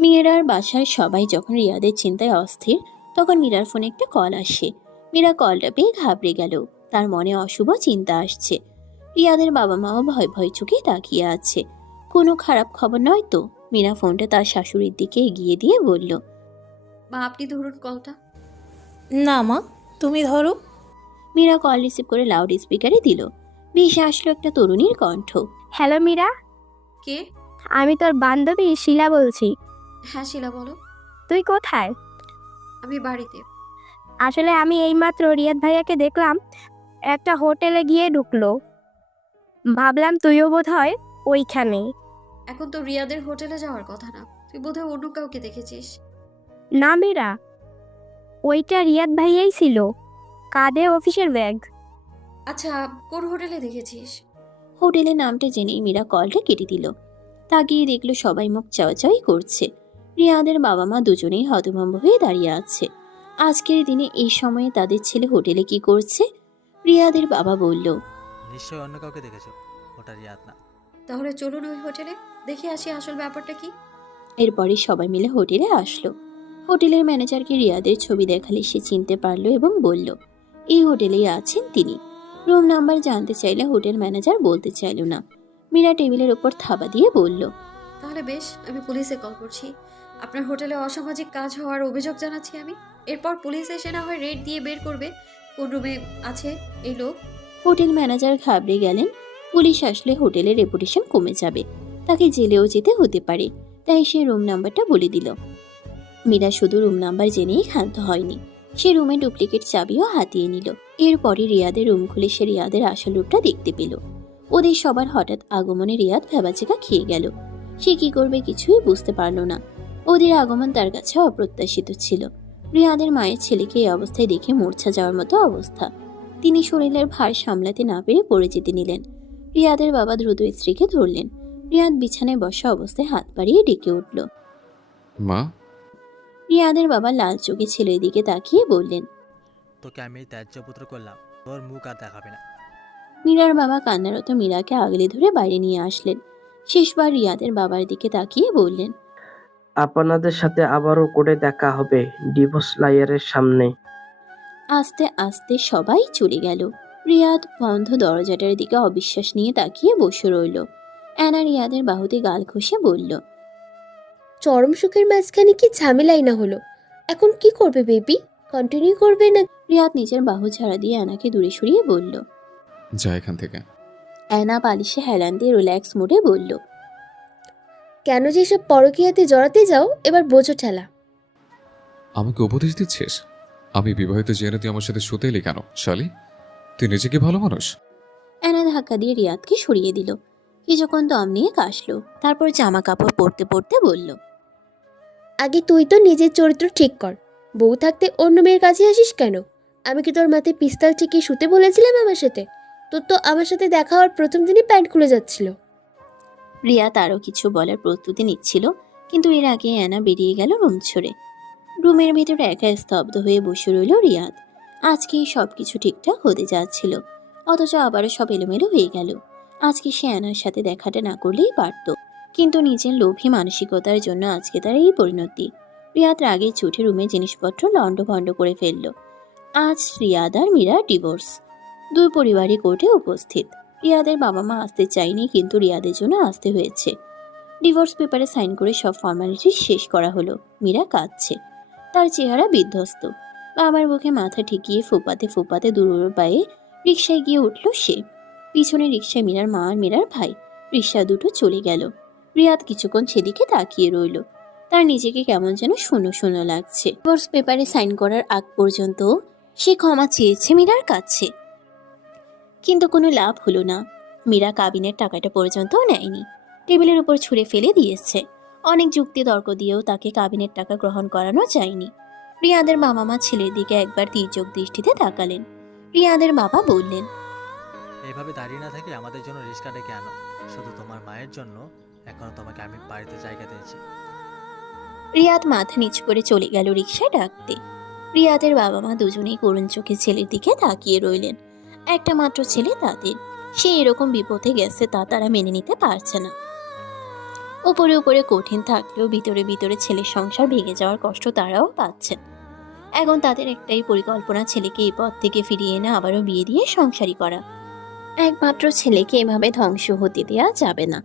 মীরার বাসায় সবাই যখন রিয়াদের চিন্তায় অস্থির তখন মীরার ফোনে একটা কল আসে। মীরা কলটা পেয়ে ঘাবড়ে গেল। তার মনে অশুভ চিন্তা আসছে। রিয়াদের বাবা মাও ভয় ভয় চোখে তাকিয়ে আছে। কোনো খারাপ খবর নয় তো? মীরা ফোনটা তার শাশুড়ির দিকে এগিয়ে দিয়ে বলল মা আপনি ধরুন কলটা। না মা তুমি ধরো। মীরা কল রিসিভ করে লাউড স্পিকারে দিল। ভেসে আসলো একটা তরুণীর কণ্ঠ। হ্যালো মীরা। কে? আমি তোর বান্ধবী শিলা বলছি। হ্যাঁ শিলা বলো। তুই কোথায়? আমি বাড়িতে। আসলে আমি এইমাত্র রিয়াদ ভাইয়াকে দেখলাম একটা হোটেলে গিয়ে ঢুকলো। ভাবলাম তুইও বোধ হয় ওইখানে। এখন তো রিয়াদের হোটেলে যাওয়ার কথা না। তুই বোধহয় অন্য কাউকে দেখেছিস। না মীরা ওইটা রিয়াদ ভাইয়াই ছিল। কাঁধে অফিসের ব্যাগ। আচ্ছা কোন হোটেলে দেখেছিস? হোটেলের নামটা জেনেই মীরা কলটা কেটে দিল। তাকিয়ে দেখল সবাই মুখ চাওয়াচাওয়ি করছে। রিয়াদের বাবা মা দুজনেই হতভম্ব হয়ে দাঁড়িয়ে আছে। আজকের দিনে এই সময়ে তাদের ছেলে হোটেলে কি করছে? রিয়াদের বাবা বলল নিশ্চয়ই অন্য কাউকে দেখেছ। ওটা রিয়াদ না। তাহলে চলুন ওই হোটেলে দেখে আসি আসল ব্যাপারটা কি। এরপরে সবাই মিলে হোটেলে আসলো। হোটেলের ম্যানেজারকে রিয়াদের ছবি দেখালে সে চিনতে পারল এবং বলল এই হোটেলেই আছেন তিনি। রুম নাম্বার জানতে চাইলে হোটেল ম্যানেজার বলতে চাইল না। মীরা টেবিলের ওপর থাবা দিয়ে বলল তাহলে বেশ আমি পুলিশে কল করছি। আপনার হোটেলে অসামাজিক কাজ হওয়ার অভিযোগ জানাচ্ছি আমি। এরপর পুলিশ এসে না হয় রেড দিয়ে বের করবে। কোন রুমে আছে এই লোক? হোটেল ম্যানেজার ঘাবড়ে গেলেন। পুলিশ আসলে হোটেলের রেপুটেশন কমে যাবে। তাকে জেলেও যেতে হতে পারে। তাই সে রুম নাম্বারটা বলে দিল। মীরা শুধু রুম নাম্বার জেনেই ক্ষান্ত হয়নি। সে রুমে ডুপ্লিকেট চাবিও হাতিয়ে নিল। এরপরই রিয়াদের রুম খুলে সে রিয়াদের আসল রূপটা দেখতে পেল। ওদের সবার হঠাৎ আগমনে রিয়াদ ভেবাচেকা খেয়ে গেল। সে কি করবে কিছুই বুঝতে পারল না। ওদের আগমন তার কাছে অপ্রত্যাশিত ছিল। রিয়াদের মায়ের ছেলেকে এই অবস্থায় দেখে মূর্ছা যাওয়ার মতো অবস্থা। তিনি শরীরের ভার সামলাতে না পেরে পড়ে যেতে নিলেন। রিয়াদের বাবা দ্রুত স্ত্রীকে ধরলেন। রিয়াদ বিছানায় বসা অবস্থায় হাত বাড়িয়ে ডেকে উঠল। মা? রিয়াদের বাবা লাল চোখে ছেলের দিকে তাকিয়ে বললেন তোকে আমি ত্যায্যপুত্র করলাম। তোর মুখ আর দেখাবে না। মীরার বাবা কান্নারত মীরাকে আগলে ধরে বাইরে নিয়ে আসলেন। শেষবার রিয়াদের বাবার দিকে তাকিয়ে বললেন আপনাদের সাথে আবারও করে দেখা হবে ডিভোর্স লায়ারের সামনে। আস্তে আস্তে সবাই চলে গেল। রিয়াদ বন্ধ দরজাটার দিকে অবিশ্বাস নিয়ে তাকিয়ে বসে রইল। অ্যানা রিয়াদের বাহুতে গাল ঘষে বলল চরম সুখের মাঝখানে কি ঝামেলাই না হলো? এখন কি করবে বেবি? কন্টিনিউ করবে না রিয়াদ নিজের বাহু ছাড়া দিয়ে অ্যানাকে দূরে সরিয়ে বলল যা এখান থেকে। অ্যানা বালিশে হেলান দিয়ে রিল্যাক্স মোডে বলল কেন যে এসব পরকীয়াতে জড়াতে যাও এবার বোঝো ঠেলা। আমাকে উপদেশ দিচ্ছিস? আমি বিবাহিত জেনে তুই আমার সাথে শুতে এলি কেন? শালি তুই নিজেকে ভালো মানুষ? অ্যানা ধাক্কা দিয়ে রিয়াদকে সরিয়ে দিল। কিছুক্ষণ দম নিয়ে কাশলো তারপর জামা কাপড় পরতে পরতে বলল আগে তুই তো নিজের চরিত্র ঠিক কর। বউ থাকতে অন্য মেয়ের কাছে আসিস কেন? আমি কি তোর মাথায় পিস্তল ঠেকিয়ে শুতে বলেছিলাম আমার সাথে? তোর তো আমার সাথে দেখা হওয়ার প্রথম দিনই প্যান্ট খুলে যাচ্ছিল। রিয়া তারও কিছু বলার প্রস্তুতি নিচ্ছিল, কিন্তু এর আগে অ্যানা বেরিয়ে গেল রুম ছড়ে। রুমের ভেতরে একা স্তব্ধ হয়ে বসে রইল রিয়াদ। আজকে সব কিছু ঠিকঠাক হতে যাচ্ছিল, অথচ আবারও সব এলোমেলো হয়ে গেল। আজকে সে অ্যানার সাথে দেখাটা না করলেই পারত, কিন্তু নিজের লোভী মানসিকতার জন্য আজকে তার এই পরিণতি। রিয়াদ রাগে ছুটে রুমে জিনিসপত্র লণ্ডভণ্ড করে ফেলল। আজ রিয়াদ আর মীরা ডিভোর্স। দুই পরিবারই কোর্টে উপস্থিত। রিয়াদের বাবা মা আসতে চায়নি, কিন্তু রিয়াদের জন্য আসতে হয়েছে। ডিভোর্স পেপারে সাইন করে সব ফর্মালিটি শেষ করা হলো। মীরা কাঁদছে। তার চেহারা বিধ্বস্ত। বাবার বুকে মাথা ঠেকিয়ে ফোপাতে ফোপাতে দূর পায়ে রিক্সায় গিয়ে উঠল সে। পিছনে রিক্সায় মীরার মা আর মীরার ভাই। রিক্সা দুটো চলে গেল। রিয়াদ কিছুক্ষণ সেদিকে তাকিয়ে রইল। তার নিজেকে কেমন যেন শূন্য শূন্য লাগছে। ডিভোর্স পেপারে সাইন করার আগ পর্যন্ত সে ক্ষমা চেয়েছে মীরার কাছে। কিন্তু কোনো লাভ হলো না। মীরা কাবিনের টাকাটা পর্যন্তও নেয়নি। টেবিলের উপর ছুঁড়ে ফেলে দিয়েছে অনেক যুক্তি তর্ক দিয়েও তাকে কাবিনের টাকা গ্রহণ করানো যায়নি। রিয়াদের বাবা মা ছেলের দিকে একবার তীর্যক দৃষ্টিতে তাকালেন। রিয়াদের বাবা বললেন এইভাবে দাঁড়িয়ে না থেকে আমাদের জন্য রিক্সা ডেকে আনো। শুধু তোমার মায়ের জন্য এখনও তোমাকে আমি বাড়িতে জায়গা দিয়েছি। রিয়াদ মাথা নিচু করে চলে গেল রিক্সা ডাকতে। রিয়াদের বাবা মা দুজনেই করুণ চোখে ছেলের দিকে তাকিয়ে রইলেন। একটা মাত্র ছেলে তাদের। সে এরকম বিপদে গেছে তা তারা মেনে নিতে পারছে না। উপরে উপরে কঠিন থাকলেও ভিতরে ভিতরে ছেলের সংসার ভেঙে যাওয়ার কষ্ট তারাও পাচ্ছেন এখন তাদের একটাই পরিকল্পনা, ছেলেকে এই পথ থেকে ফিরিয়ে এনে আবারও বিয়ে দিয়ে সংসারী করা। একমাত্র ছেলেকে এভাবে ধ্বংস হতে দেওয়া যাবে না।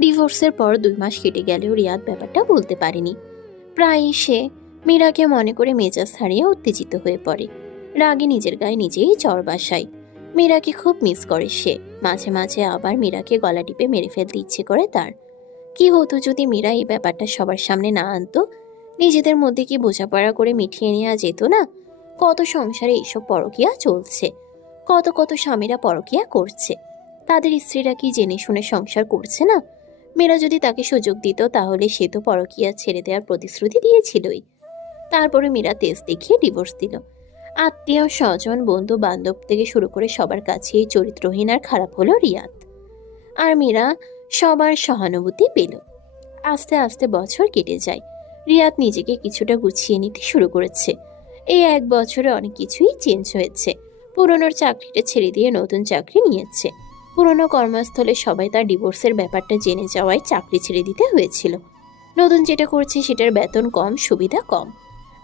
ডিভোর্সের পর দুই মাস কেটে গেলেও রিয়াদ ব্যাপারটা বলতে পারেনি। প্রায়ই সে মীরাকে মনে করে মেজাজ হারিয়ে উত্তেজিত হয়ে পড়ে। রাগে নিজের গায়ে নিজেই চর বাসায়। মীরাকে খুব মিস করে সে। মাঝে মাঝে আবার মীরাকে গলা টিপে মেরে ফেলতে ইচ্ছে করে তার। কি হতো যদি মীরা এই ব্যাপারটা সবার সামনে না আনতো? নিজেদের মধ্যে কি বোঝাপড়া করে মিঠিয়ে নেওয়া যেত না? কত সংসারে এইসব পরকিয়া চলছে। কত কত স্বামীরা পরকিয়া করছে। তাদের স্ত্রীরা কি জেনে শুনে সংসার করছে না? মেয়েরা যদি তাকে সুযোগ দিত, তাহলে সে তো পরকিয়া ছেড়ে দেওয়ার প্রতিশ্রুতি দিয়েছিলই। তারপরে মীরা তেজ দেখিয়ে ডিভোর্স দিল। আত্মীয়, স্বজন বন্ধু বান্ধব থেকে শুরু করে সবার কাছেই চরিত্রহীন আর খারাপ হলো রিয়াদ। আর মীরা সবার সহানুভূতি পেল। আস্তে আস্তে বছর কেটে যায়। রিয়াদ নিজেকে কিছুটা গুছিয়ে নিতে শুরু করেছে। এই এক বছরে অনেক কিছুই চেঞ্জ হয়েছে। পুরনোর চাকরিটা ছেড়ে দিয়ে নতুন চাকরি নিয়েছে। পুরনো কর্মস্থলে সবাই তার ডিভোর্সের ব্যাপারটা জেনে যাওয়ায় চাকরি ছেড়ে দিতে হয়েছিল। নতুন যেটা করছে সেটার বেতন কম, সুবিধা কম।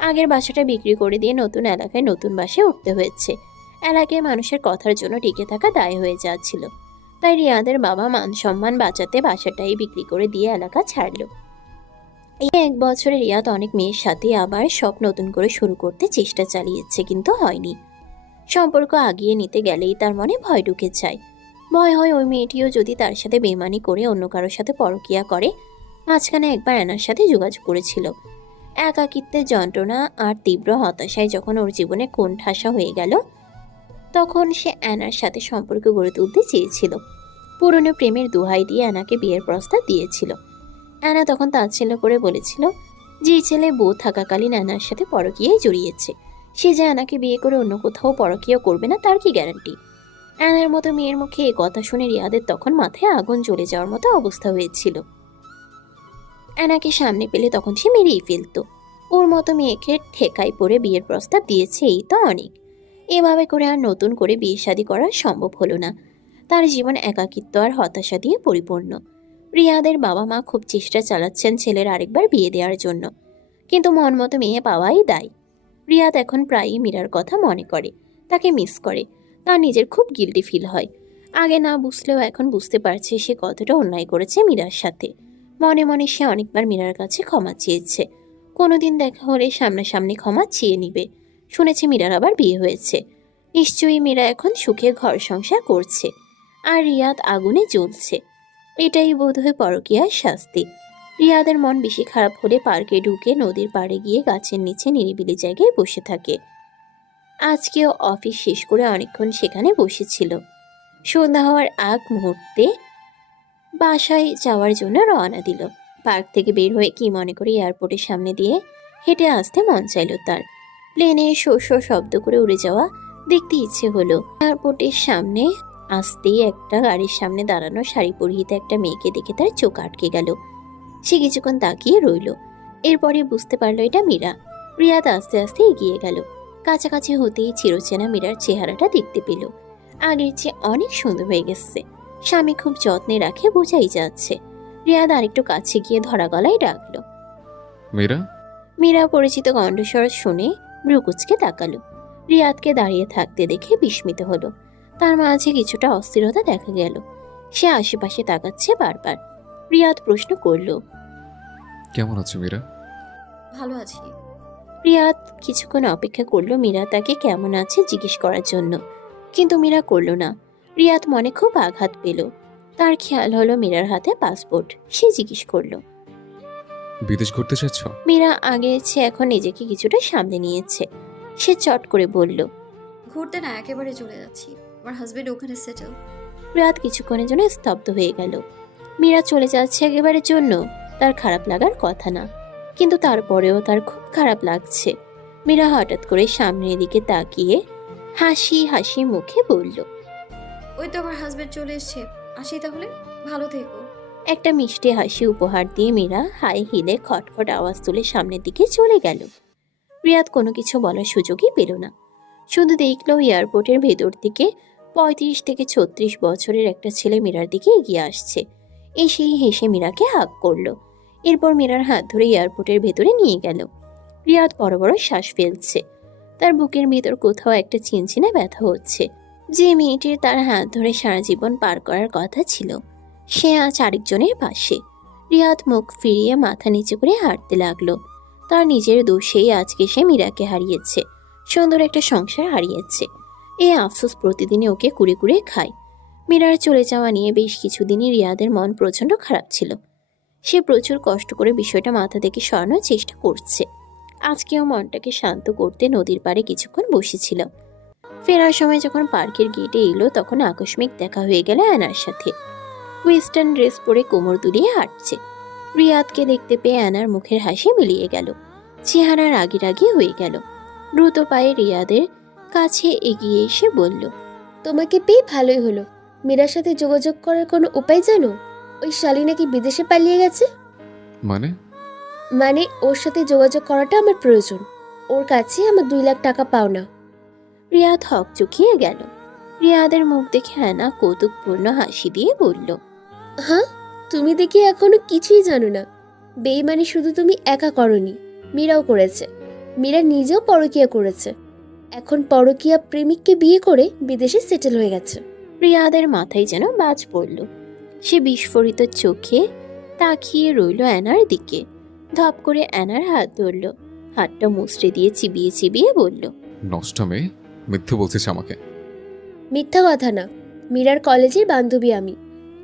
আগের বাসাটা বিক্রি করে দিয়ে নতুন এলাকায় নতুন বাসায় উঠতে হয়েছে। এলাকায় মানুষের কথার জন্য টিকে থাকা দায় হয়ে যাচ্ছিল। তাই রিয়াদের বাবা মান সম্মান বাঁচাতে বাসাটাই বিক্রি করে দিয়ে এলাকা ছাড়লো। এই এক বছরে রিয়াদ অনেক মেয়ের সাথে আবার সব নতুন করে শুরু করতে চেষ্টা চালিয়েছে, কিন্তু হয়নি। সম্পর্ক আগিয়ে নিতে গেলেই তার মনে ভয় ঢুকে যায়। ভয় হয় ওই মেয়েটিও যদি তার সাথে বেমানি করে অন্য কারোর সাথে পরকিয়া করে, মাঝখানে একবার অ্যানার সাথে যোগাযোগ করেছিল। একাকিত্বের যন্ত্রণা আর তীব্র হতাশায় যখন ওর জীবনে কোন ঠাসা হয়ে গেল, তখন সে অ্যানার সাথে সম্পর্ক গড়ে তুলতে চেয়েছিল। পুরনো প্রেমের দোহাই দিয়ে অ্যানাকে বিয়ের প্রস্তাব দিয়েছিল। অ্যানা তখন তাচ্ছিল্য করে বলেছিল, যে ছেলে বউ থাকাকালীন অ্যানার সাথে পরকীয়ায় জড়িয়েছে, সে যে অ্যানাকে বিয়ে করে অন্য কোথাও পরকীয়া করবে না, তার কি গ্যারান্টি? অ্যানার মতো মেয়ের মুখে এ কথা শুনে রিয়াদের তখন মাথায় আগুন জ্বলে যাওয়ার মতো অবস্থা হয়েছিল। অ্যানাকে সামনে পেলে তখন সে মেরেই ফেলতো। ওর মতো মেয়েকে ঠেকাই পড়ে বিয়ের প্রস্তাব দিয়েছে এই তো অনেক। এভাবে করে আর নতুন করে বিয়ে শাদী করা সম্ভব হলো না। তার জীবন একাকিত্ব আর হতাশা দিয়ে পরিপূর্ণ। রিয়াদের বাবা মা খুব চেষ্টা চালাচ্ছেন ছেলের আরেকবার বিয়ে দেওয়ার জন্য। কিন্তু মন মতো মেয়ে পাওয়াই দায়। রিয়াদ এখন প্রায়ই মীরার কথা মনে করে, তাকে মিস করে। তার নিজের খুব গিল্টি ফিল হয়। আগে না বুঝলেও এখন বুঝতে পারছে সে কতটা অন্যায় করেছে মীরার সাথে। মনে মনে সে অনেকবার মীরার কাছে ক্ষমা চেয়েছে। কোনোদিন দেখা হলে সামনাসামনি ক্ষমা চেয়ে নিবে। শুনেছি মীরার আবার বিয়ে হয়েছে। নিশ্চয়ই মীরা এখন সুখে ঘর সংসার করছে। আর রিয়াদ আগুনে জ্বলছে। এটাই বোধহয় পরকীয়ার শাস্তি। রিয়াদের মন বেশি খারাপ হলে পার্কে ঢুকে নদীর পাড়ে গিয়ে গাছের নিচে নিরিবিলি জায়গায় বসে থাকে। আজকেও অফিস শেষ করে অনেকক্ষণ সেখানে বসেছিল। সন্ধ্যা হওয়ার আগ মুহূর্তে বাসায় যাওয়ার জন্য রওনা দিল। পার্ক থেকে বের হয়ে কি মনে করে এয়ারপোর্টের সামনে দিয়ে হেঁটে আসতে মন চাইল তার। প্লেনে শো শো শব্দ করে উড়ে যাওয়া দেখতে ইচ্ছে হলো। এয়ারপোর্টের সামনে আসতেই একটা গাড়ির সামনে দাঁড়ানো শাড়ি পরিহিত একটা মেয়েকে দেখে তার চোখ আটকে গেল। সে কিছুক্ষণ তাকিয়ে রইল। এরপরে বুঝতে পারল এটা মীরা। রিয়াদ আস্তে আস্তে এগিয়ে গেল। কাছাকাছি হতেই চিরচেনা মীরার চেহারাটা দেখতে পেল। আগের চেয়ে অনেক সুন্দর হয়ে গেছে। স্বামী খুব যত্নে রাখে বোঝাই যাচ্ছে। রিয়াদ আরেকটু কাছে গিয়ে ধরা গলায় ডাকলো। মীরা? মীরা পরিচিত কণ্ঠস্বর শুনে ব্রুকুচকে তাকালো। রিয়াদকে দাঁড়িয়ে থাকতে দেখে বিস্মিত হলো। তার মাঝে কিছুটা অস্থিরতা দেখা গেল। সে আশেপাশে তাকাচ্ছে বারবার। রিয়াদ প্রশ্ন করল কেমন আছো মীরা? ভালো আছি। রিয়াদ কিছুক্ষণ অপেক্ষা করল মীরা তাকে কেমন আছে জিজ্ঞেস করার জন্য। কিন্তু মীরা করল না। রিয়াদ মনে খুব আঘাত পেল। তার খেয়াল হলো মীরার হাতে পাসপোর্ট। সে জিজ্ঞেস করল বিদেশ ঘুরতে চাচ্ছ? মীরা আগে চেয়ে এখন নিজেকে কিছুটা সামনে নিয়েছে। সে চট করে বলল ঘুরতে না একেবারে চলে যাচ্ছি। আমার হাজবেন্ড ওখানে সেটেল রাত কিছুক্ষণের জন্য স্তব্ধ হয়ে গেল। মীরা চলে যাচ্ছে একেবারের জন্য তার খারাপ লাগার কথা না। কিন্তু তারপরেও তার খুব খারাপ লাগছে। মীরা হঠাৎ করে সামনের দিকে তাকিয়ে হাসি হাসি মুখে বলল ওই তো আমার হাজবেন্ড চলে এসছে। আসি তাহলে? ভালো থেকো। একটা মিষ্টি হাসি উপহার দিয়ে মীরা হাই হিলে খটখট আওয়াজ তুলে সামনের দিকে চলে গেল। রিয়াদ কোনো কিছু বলার সুযোগই পেল না। শুধু দেখল এয়ারপোর্টের ভেতর থেকে পঁয়ত্রিশ থেকে ছত্রিশ বছরের একটা ছেলে মীরার দিকে এগিয়ে আসছে। এসেই হেসে মীরাকে হাক করল। এরপর মীরার হাত ধরে এয়ারপোর্টের ভেতরে নিয়ে গেল। রিয়াদ বড় বড় শ্বাস ফেলছে। তার বুকের ভেতর কোথাও একটা চিনচিনে ব্যথা হচ্ছে। যে মেয়েটির তার হাত ধরে সারা জীবন পার করার কথা ছিল, সে আজ আরেকজনের পাশে। রিয়াদ মুখ ফিরিয়ে মাথা নিচু করে হাঁটতে লাগল। তার নিজের দোষেই আজকে সে মীরাকে হারিয়েছে, সুন্দর একটা সংসার হারিয়েছে। এই আফসোস প্রতিদিনই ওকে কুড়ে কুড়ে খায়। মীরার চলে যাওয়া নিয়ে বেশ কিছুদিনই রিয়াদের মন প্রচণ্ড খারাপ ছিল। সে প্রচুর কষ্ট করে বিষয়টা মাথা থেকে সরানোর চেষ্টা করছে। আজকেও মনটাকে শান্ত করতে নদীর পাড়ে কিছুক্ষণ বসেছিল ফেরার সময় যখন পার্কের গেটে এলো তখন আকস্মিক দেখা হয়ে গেল অ্যানার সাথে। ওয়েস্টার্ন ড্রেস পরে কোমর দুলিয়ে হাঁটছে। রিয়াদকে দেখতে পেয়ে অ্যানার মুখের হাসি মিলিয়ে গেল। চেহারা রাগি রাগি হয়ে গেল। দ্রুত পায়ে রিয়াদের কাছে এগিয়ে এসে বলল তোমাকে পেয়ে ভালোই হলো। মীরার সাথে যোগাযোগ করার কোনো উপায় জানো? ওই শালি নাকি বিদেশে পালিয়ে গেছে? মানে? মানে ওর সাথে যোগাযোগ করাটা আমার প্রয়োজন। ওর কাছে আমার দুই লাখ টাকা পাও না থক হক চুকিয়ে গেল। রিয়াদের মুখ দেখে অ্যানা কৌতুকপূর্ণ হাসি দিয়ে বলল হ্যাঁ তুমি দেখি এখনও কিছুই জানো না। বেইমানি শুধু তুমি একা করনি মীরাও করেছে। মীরা নিজেও পরকিয়া করেছে। এখন পরকিয়া প্রেমিককে বিয়ে করে বিদেশে সেটেল হয়ে গেছে। রিয়াদের মাথায় যেন বাজ পড়ল। সে বিস্ফোরিত চোখে তাকিয়ে রইল অ্যানার দিকে। ধপ করে অ্যানার হাত ধরল। হাতটা মুচড়ে দিয়ে চিবিয়ে চিবিয়ে বলল নষ্ট মেয়ে মিথ্যে বলছিস আমাকে। মিথ্যা কথা না। মীরার কলেজের বান্ধবী আমি।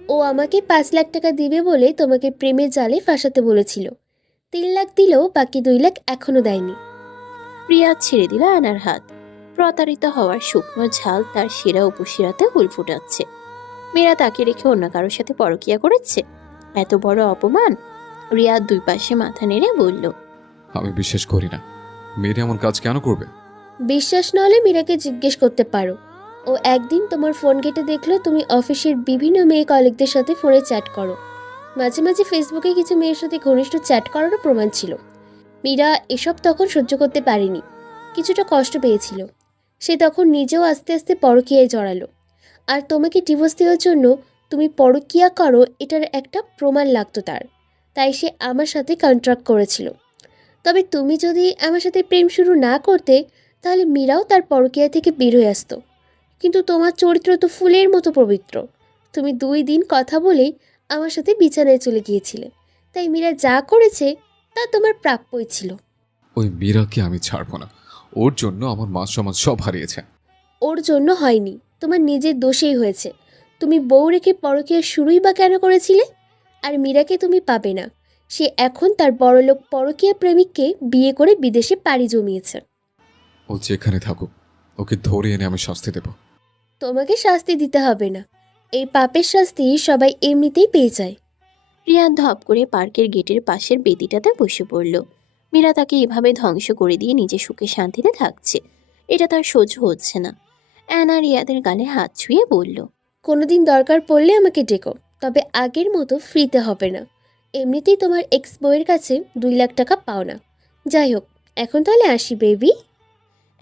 ও আমাকে পাঁচ লাখ টাকা দিবে বলে তোমাকে প্রেমের জালে ফাঁসাতে বলেছিল। তিন লাখ দিলেও বাকি দুই লাখ এখনও দেয়নি। রিয়াদ ছেড়ে দিল অ্যানার হাত। প্রতারিত হওয়ার শুকনো ঝাল তার শিরা উপশিরাতে হুল ফুটাচ্ছে। মেয়েরা তাকে রেখে অন্য কারোর সাথে পরকিয়া করেছে? এত বড় অপমান? রিয়াদ দুই পাশে মাথা নেড়ে বলল আমি বিশ্বাস করি না। মেয়েটা এমন কাজ কেন করবে? বিশ্বাস না হলে মীরাকে জিজ্ঞেস করতে পারো। ও একদিন তোমার ফোন ঘেটে দেখল তুমি অফিসের বিভিন্ন মেয়ে কলিগদের সাথে ফোনে চ্যাট করো। মাঝে মাঝে ফেসবুকে কিছু মেয়ের সাথে ঘনিষ্ঠ চ্যাট করারও প্রমাণ ছিল। মীরা এসব তখন সহ্য করতে পারেনি। কিছুটা কষ্ট পেয়েছিল। সে তখন নিজেও আস্তে আস্তে পরকীয়ায় জড়ালো। আর তোমাকে ডিভোর্স দেওয়ার জন্য তুমি পরকীয়া করো এটার একটা প্রমাণ লাগতো তার। তাই সে আমার সাথে কন্ট্রাক্ট করেছিল। তবে তুমি যদি আমার সাথে প্রেম শুরু না করতে তাহলে মীরাও তার পরকীয়া থেকে বের হয়ে আসতো। কিন্তু তোমার চরিত্র তো ফুলের মতো পবিত্র। তুমি দুই দিন কথা বলেই আমার সাথে বিছানায় চলে গিয়েছিলে। তাই মীরা যা করেছে তা তোমার প্রাপ্যই ছিল। ওই মীরাকে আমি ছাড়বো না। ওর জন্য আমার মান সমাজ সব হারিয়েছে। ওর জন্য হয়নি। তোমার নিজের দোষেই হয়েছে। তুমি বউ রেখে পরকীয়া শুরুই বা কেন করেছিলে? আর মীরাকে তুমি পাবে না। সে এখন তার বড়লোক পরকীয়া প্রেমিককে বিয়ে করে বিদেশে পাড়ি জমিয়েছে। ও যেখানে থাকুক ওকে ধরে এনে আমি শাস্তি দেব। তোমাকে শাস্তি দিতে হবে না। এই পাপের শাস্তি সবাই এমনিতেই পেয়ে যায়। রিয়াদ ধপ করে পার্কের গেটের পাশের বেদিটাতে বসে পড়ল। মীরা তাকে এভাবে ধ্বংস করে দিয়ে নিজে সুখে শান্তিতে থাকছে। এটা তার সহ্য হচ্ছে না। অ্যানা রিয়াদের গালে হাত ছুঁয়ে বলল কোনোদিন দরকার পড়লে আমাকে ডেকো তবে আগের মতো ফ্রিতে হবে না। এমনিতেই তোমার এক্স বউয়ের কাছে দুই লাখ টাকা পাও না। যাই হোক এখন তাহলে আসি বেবি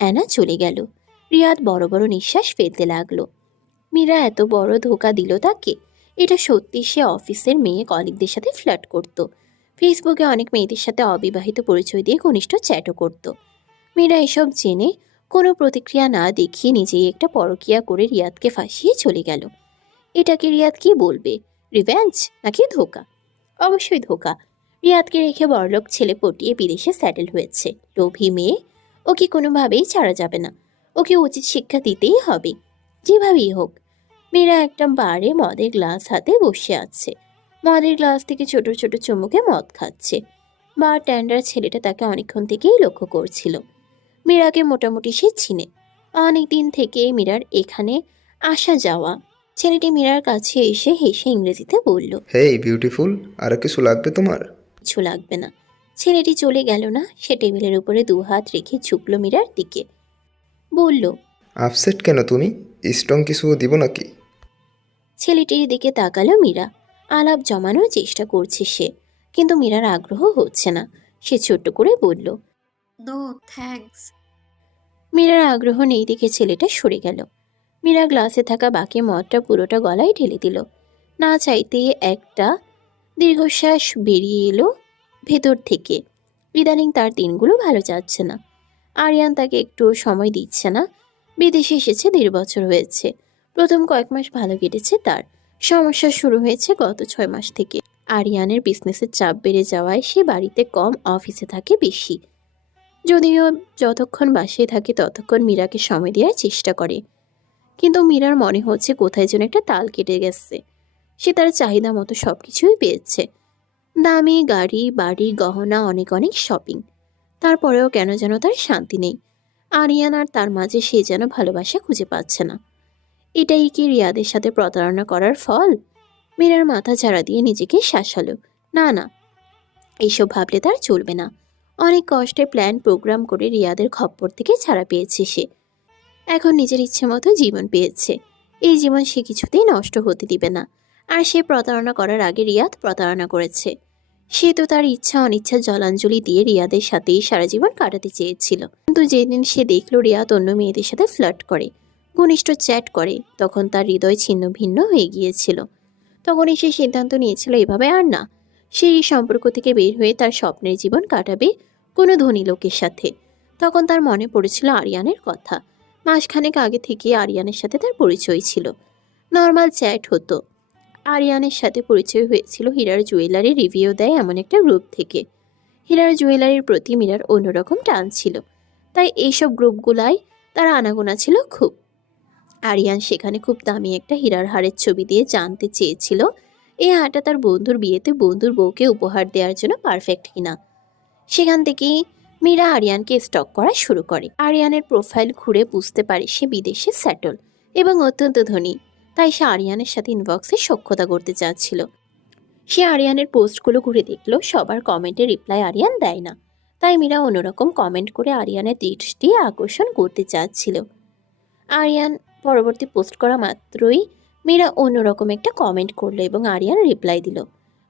অ্যানা চলে গেল। রিয়াদ বড় বড় নিঃশ্বাস ফেলতে লাগল। মীরা এত বড় ধোকা দিল তাকে। এটা সত্যি সে অফিসের মেয়ে কলিগদের সাথে ফ্ল্যাট করত। ফেসবুকে অনেক মেয়েদের সাথে অবিবাহিত পরিচয় দিয়ে ঘনিষ্ঠ চ্যাটও করত। মীরা এসব জেনে কোনো প্রতিক্রিয়া না দেখিয়ে নিজেই একটা পরকিয়া করে রিয়াদকে ফাঁসিয়ে চলে গেল। এটাকে রিয়াদ কি বলবে? রিভেঞ্জ নাকি ধোকা? অবশ্যই ধোকা। রিয়াদকে রেখে বড়লোক ছেলে পটিয়ে বিদেশে স্যাটেল হয়েছে। লোভী মেয়ে ওকে কোনোভাবেই ছাড়া যাবে না। ওকে উচিত শিক্ষা দিতেই হবে। যেভাবেই হোক মেয়েরা একটা বারে মদের গ্লাস হাতে বসে আছে। মদের গ্লাস থেকে ছোট ছোট চুমুকে মদ খাচ্ছে। বার ট্যান্ডার ছেলেটা তাকে অনেকক্ষণ থেকেই লক্ষ্য করছিল। মীরাকে মোটামুটি সে চিনে। অনেক দিন থেকে মীরার এখানে আসা যাওয়া। ছেলেটি মীরার কাছে এসে হেসে ইংরেজিতে বলল হেই বিউটিফুল আর কিছু লাগবে তোমার? কিছু লাগবে না। ছেলেটি চলে গেল না সে টেবিলের উপরে দু হাত রেখে ঝুঁকলো মীরার দিকে। বলল আপসেট কেন তুমি? স্ট্রং কিছু দিব নাকি? ছেলেটির দিকে তাকালো মীরা। আলাপ জমানোর চেষ্টা করছে সে কিন্তু মীরার আগ্রহ হচ্ছে না। সে ছোট্ট করে বলল নো থ্যাঙ্কস মীরার আগ্রহ নেই দেখে ছেলেটা সরে গেল। মীরা গ্লাসে থাকা বাকি মদটা পুরোটা গলায় ঢেলে দিল। না চাইতে একটা দীর্ঘশ্বাস বেরিয়ে এলো ভেতর থেকে। ইদানিং তার দিনগুলো ভালো যাচ্ছে না। আরিয়ান তাকে একটু সময় দিচ্ছে না। বিদেশে এসেছে, দেড় বছর হয়েছে। প্রথম কয়েক মাস ভালো কেটেছে তার। সমস্যা শুরু হয়েছে গত ছয় মাস থেকে। আরিয়ানের বিজনেসের চাপ বেড়ে যাওয়ায় সে বাড়িতে কম অফিসে থাকে বেশি। যদিও যতক্ষণ বাসায় থাকে ততক্ষণ মীরাকে সময় দেওয়ার চেষ্টা করে। কিন্তু মীরার মনে হচ্ছে কোথায় যেন একটা তাল কেটে গেছে। সে তার চাহিদা মতো সব কিছুই পেয়েছে। দামি গাড়ি, বাড়ি, গহনা, অনেক অনেক শপিং তারপরেও কেন যেন তার শান্তি নেই। আরিয়ান আর তার মাঝে সে যেন ভালোবাসা খুঁজে পাচ্ছে না। এটাই কি রিয়াদের সাথে প্রতারণা করার ফল? মীরার মাথা ঝাড়া দিয়ে নিজেকে শাসালো। না না এইসব ভাবলে তার চলবে না। অনেক কষ্টে প্ল্যান প্রোগ্রাম করে রিয়াদের খপ্পর থেকে ছাড়া পেয়েছে সে। এখন নিজের ইচ্ছে মতো জীবন পেয়েছে। এই জীবন সে কিছুতেই নষ্ট হতে দিবে না। আর সে প্রতারণা করার আগে রিয়াদ প্রতারণা করেছে। সে তো তার ইচ্ছা অনিচ্ছা জলাঞ্জলি দিয়ে রিয়াদের সাথেই সারা জীবন কাটাতে চেয়েছিল। কিন্তু যেদিন সে দেখল রিয়াদ অন্য মেয়েদের সাথে ফ্লার্ট করে, ঘনিষ্ঠ চ্যাট করে, তখন তার হৃদয় ছিন্ন ভিন্ন হয়ে গিয়েছিল। তখনই সে সিদ্ধান্ত নিয়েছিল এভাবে আর না। সে এই সম্পর্ক থেকে বের হয়ে তার স্বপ্নের জীবন কাটাবে কোনো ধনী লোকের সাথে। তখন তার মনে পড়েছিল আরিয়ানের কথা। মাসখানেক আগে থেকে আরিয়ানের সাথে তার পরিচয় ছিল। নর্মাল চ্যাট হতো। আরিয়ানের সাথে পরিচয় হয়েছিল হীরার জুয়েলারি রিভিউ দেয় এমন একটা গ্রুপ থেকে। হীরার জুয়েলারির প্রতি মীরার অন্যরকম টান ছিল। তাই এইসব গ্রুপগুলাই তার আনাগোনা ছিল খুব। আরিয়ান সেখানে খুব দামি একটা হীরার হারের ছবি দিয়ে জানতে চেয়েছিল এই হারটা তার বন্ধুর বিয়েতে বন্ধুর বউকে উপহার দেওয়ার জন্য পারফেক্ট কিনা? সেখান থেকেই মীরা আরিয়ানকে স্টক করা শুরু করে। আরিয়ানের প্রোফাইল ঘুরে বুঝতে পারে সে বিদেশে স্যাটল এবং অত্যন্ত ধনী। তাই সে আরিয়ানের সাথে ইনবক্সে সখ্যতা করতে চাচ্ছিল। সে আরিয়ানের পোস্টগুলো ঘুরে দেখল, সবার কমেন্টে রিপ্লাই আরিয়ান দেয় না। তাই মীরা অন্যরকম কমেন্ট করে আরিয়ানের দৃষ্টি আকর্ষণ করতে চাচ্ছিল। আরিয়ান পরবর্তী পোস্ট করা মাত্রই মীরা অন্যরকম একটা কমেন্ট করল এবং আরিয়ান রিপ্লাই দিল।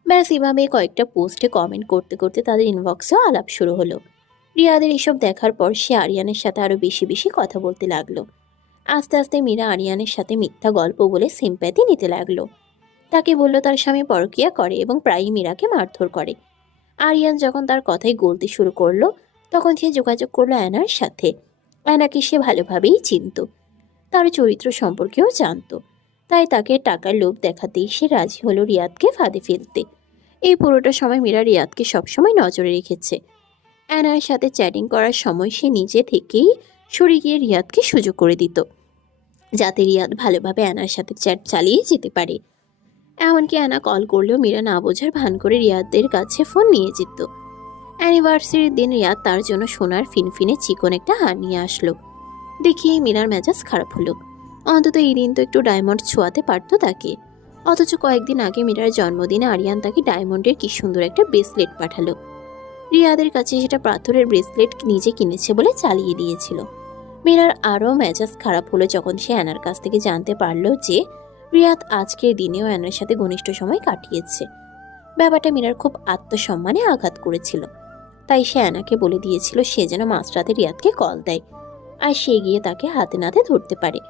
ব্যাস, এভাবে কয়েকটা পোস্টে কমেন্ট করতে করতে তাদের ইনবক্সেও আলাপ শুরু হলো। রিয়াদের এসব দেখার পর সে আরিয়ানের সাথে আরও বেশি বেশি কথা বলতে লাগল। আস্তে আস্তে মীরা আরিয়ানের সাথে মিথ্যা গল্প বলে সিম্প্যাথি নিতে লাগল। তাকে বলল, তার স্বামী পরকিয়া করে এবং প্রায়ই মীরাকে মারধর করে। আরিয়ান যখন তার কথাই গলতে শুরু করল, তখন সে যোগাযোগ করল অ্যানার সাথে। অ্যানাকে সে ভালোভাবেই চিনত। তার চরিত্র সম্পর্কেও জানতো। তাই তাকে টাকার লোভ দেখাতেই সে রাজি হলো রিয়াদকে ফাঁদে ফেলতে। এই পুরোটা সময় মীরা রিয়াদকে সবসময় নজরে রেখেছে। অ্যানার সাথে চ্যাটিং করার সময় সে নিজে থেকেই সরে গিয়ে রিয়াদকে সুযোগ করে দিত। যাতে রিয়াদ ভালোভাবে অ্যানার সাথে চ্যাট চালিয়ে যেতে পারে। এমনকি অ্যানা কল করলেও মীরা না বোঝার ভান করে রিয়াদের কাছে ফোন নিয়ে যেত। অ্যানিভার্সারির দিন রিয়াদ তার জন্য সোনার ফিনফিনে চিকন একটা হার নিয়ে আসলো। দেখিয়ে মীরার মেজাজ খারাপ হলো। অন্তত এই দিন তো একটু ডায়মন্ড ছোঁয়াতে পারতো তাকে। অথচ কয়েকদিন আগে মীরার জন্মদিনে আরিয়ান তাকে ডায়মন্ডের কি সুন্দর একটা ব্রেসলেট পাঠালো। রিয়াদের কাছে সেটা পাথরের ব্রেসলেট নিজে কিনেছে বলে চালিয়ে দিয়েছিল। মীরার আরও মেজাজ খারাপ হলো যখন সে অ্যানার কাছ থেকে জানতে পারল যে রিয়াত আজকের দিনেও অ্যানার সাথে ঘনিষ্ঠ সময় কাটিয়েছে। ব্যাপারটা মীরার খুব আত্মসম্মানে আঘাত করেছিল। তাই সে অ্যানাকে বলে দিয়েছিল সে যেন মাঝরাতে রিয়াদকে কল দেয়, আর সে গিয়ে তাকে হাতে নাতে ধরতে পারে।